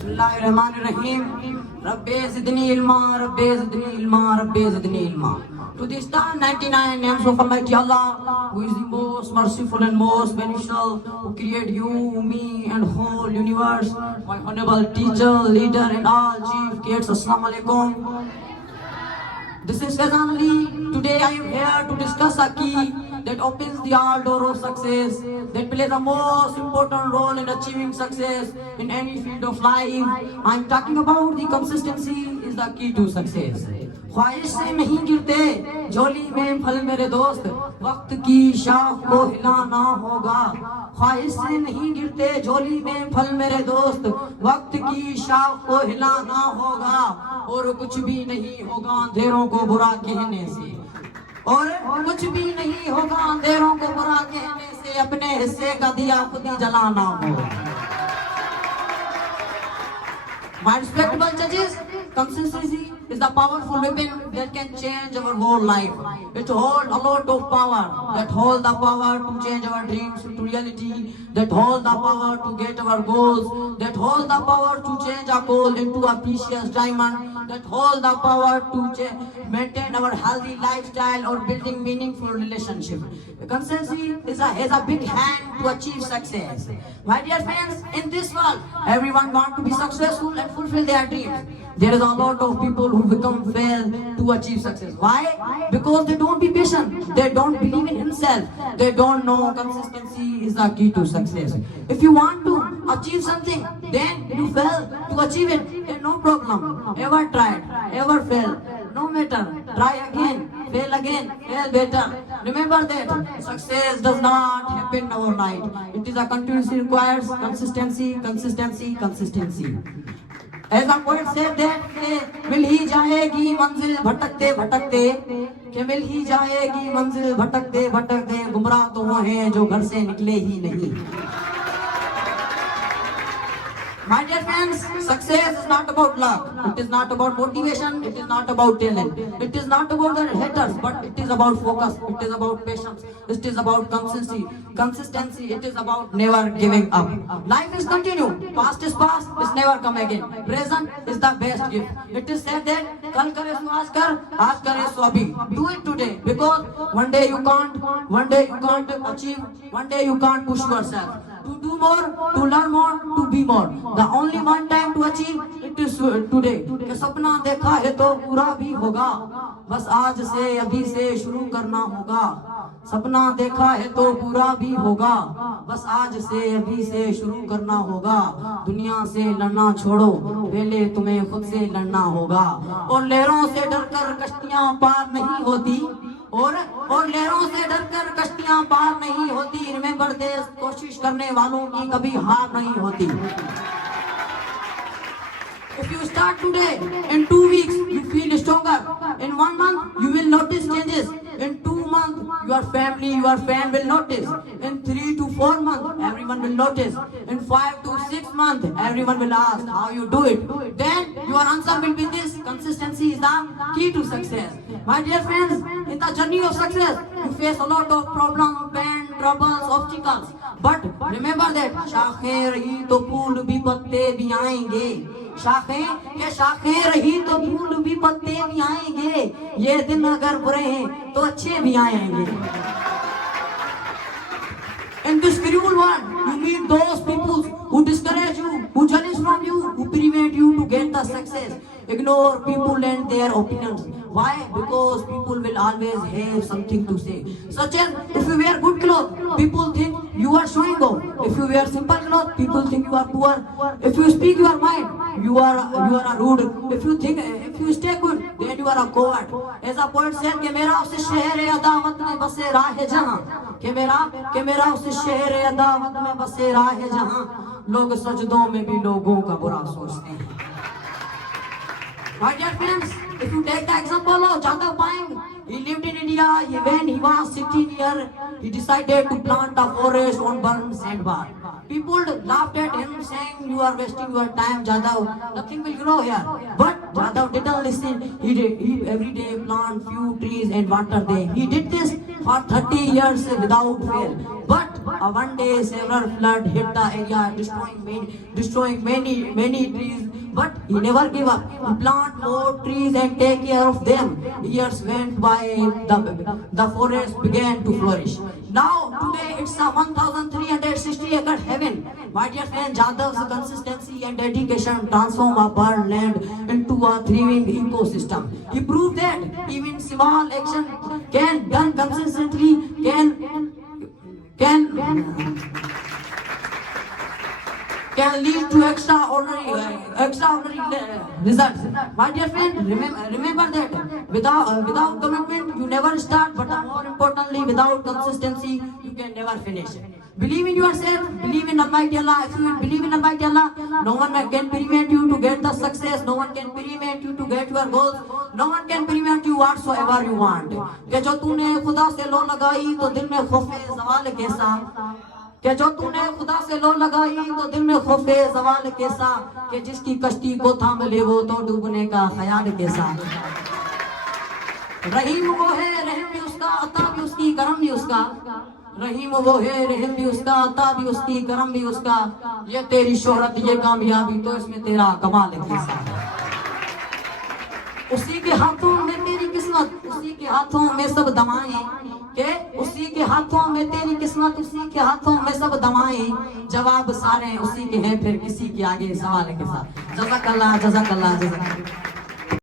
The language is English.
Bismillahirrahmanirrahim. Rabbi zidni ilma, Rabbi zidni ilma, Rabbi zidni ilma. To the star 99 names of Almighty Allah, who is the most merciful and most beneficial, who created you, me, and whole universe. My honorable teacher, leader, and all chief kids. Assalamu alaikum. This is Fazan Ali. Today I am here to discuss a key that opens the all door of success, that plays the most important role in achieving success in any field of life. I am talking about the consistency is the key to success. ख्वाहिश से नहीं गिरते झोली में फल मेरे दोस्त, वक्त की शाख को हिलाना होगा। ख्वाहिश से नहीं गिरते झोली में फल मेरे दोस्त, वक्त की शाख को हिलाना होगा। और कुछ भी नहीं होगा अंधेरों को बुरा कहने से, और कुछ भी नहीं होगा अंधेरों को बुरा कहने से। अपने हिस्से का दिया खुद ही जलाना होगा। My respectable judges, consistency is the powerful weapon that can change our whole life. It holds a lot of power, that holds the power to change our dreams into reality, that holds the power to get our goals, that holds the power to change our goal into a precious diamond, that holds the power to maintain our healthy lifestyle or building meaningful relationship. Consistency has a big hand to achieve success. My dear friends, in this world, everyone wants to be successful and fulfill their dreams. There is a lot of people who become fail to achieve success. Why? Because they don't be patient. They don't believe in himself. They don't know consistency is the key to success. If you want to achieve something, then you fail to achieve it. Then no problem. Ever tried, ever fail. No matter. Try again, fail again, fail better. Remember that success does not happen overnight. It is a continuously requires consistency, consistency, consistency. As a poet said that मिल ही जाएगी मंजिल भटकते भटकते, कि मिल ही जाएगी मंजिल भटकते भटकते, गुमराह तो वो हैं जो घर से निकले ही नहीं। My dear friends, success is not about luck. It is not about motivation. It is not about talent. It is not about the haters, but it is about focus. It is about patience. It is about consistency. Consistency. It is about never giving up. Life is continue. Past is past. It's never come again. Present is the best gift. It is said that कल करे सो आज करे सो अभी. Do it today, because one day you can't achieve. One day you can't push yourself. To do more, to learn more, to be more. The only one time to achieve it is today. कि सपना देखा है तो पूरा भी होगा, बस आज से अभी से शुरू करना होगा। सपना देखा है तो पूरा भी होगा, बस आज से अभी से शुरू करना होगा। दुनिया से लड़ना छोड़ो, पहले तुम्हें खुद से लड़ना होगा। और लहरों से डरकर कश्तियां पार नहीं होती, और लहरों से डरकर कश्तियां पार नहीं होती। रिमेंबर दिस, कोशिश करने वालों की कभी हार नहीं होती। If you start today, in 2 weeks you feel stronger. In 1 month you will notice changes. In 2 months your family, your friend will notice. In 3 to 4 months everyone will notice. In 5 to 6 months everyone will ask how you do it. Then your answer will be this: consistency is the key to success. My dear friends, in the journey of success you face a lot of problems, pain, troubles, obstacles. But remember that शाखें रही तो फूल भी पत्ते भी आएंगे। शाखें रही तो फूल भी पत्ते भी आएंगे। ये दिन अगर बुरे हैं तो अच्छे भी आएंगे। In this cruel world, you meet those people who discourage you, who challenge from you, who prevent you to get the success. Ignore people and their opinions. Why? Because people will always have something to say. Such as, if you wear good clothes, people think you are showing off. If you wear simple clothes, people think you are poor. If you speak your mind, you are a rude. If you stay good, then you are a coward. As a poet said, कि मेरा उस शहर अदावत में बसे राह जहां, कि मेरा उस शहर अदावत में बसे राह जहां, लोग सजदों में भी लोगों का बुरा सोचते हैं। My dear friends, if you take the example of Jadhav Paing, he lived in India. When he was 16 years, he decided to plant a forest on burned sandbar. People laughed at him, saying, "You are wasting your time, Jadhav. Nothing will grow here." But Jadhav didn't listen. He every day plant few trees and water them. He did this for 30 years without fail. But one day several flood hit the area, destroying many trees. But he never gave up. He plant more trees and take care of them. Years went by. The forest began to flourish. Now today it's a 1,360 acre heaven. My dear friend, Jadav's consistency and dedication transform a burned land into a thriving ecosystem. He proved that even small action can done consistently can lead to extraordinary results. My dear friend, remember that without commitment you never start, but more importantly, without consistency you can never finish. Believe in yourself, believe in Almighty Allah. If you believe in Almighty Allah, no one can prevent you to get the success, no one can prevent you to get your goals, no one can prevent you whatsoever you want. कि जो तूने खुदा से लो लगाई तो दिल में खौफे ज़वाल कैसा, कि जो तूने खुदा से लो लगाई तो दिल में खौफे ज़वाल कैसा, कि जिसकी कश्ती को थाम ले वो तो डूबने का ख्याल कैसा। रहीम वो है, रहम भी उसका, अता भी उसकी, करम भी उसका। रहीम वो है, रहम भी उसका, अता भी उसकी, करम भी उसका। ये तेरी शोहरत, ये कामयाबी, तो इसमें तेरा कमाल कैसा। उसी के हाथों में तेरी किस्मत, उसी के हाथों में सब दवाएं, के उसी के हाथों में तेरी किस्मत, उसी के हाथों में सब दवाएं। जवाब सारे उसी के हैं, फिर किसी के आगे सवाल के साथ। जज़ाकल्लाह, जज़ाकल्लाह, जज़ाकल्लाह।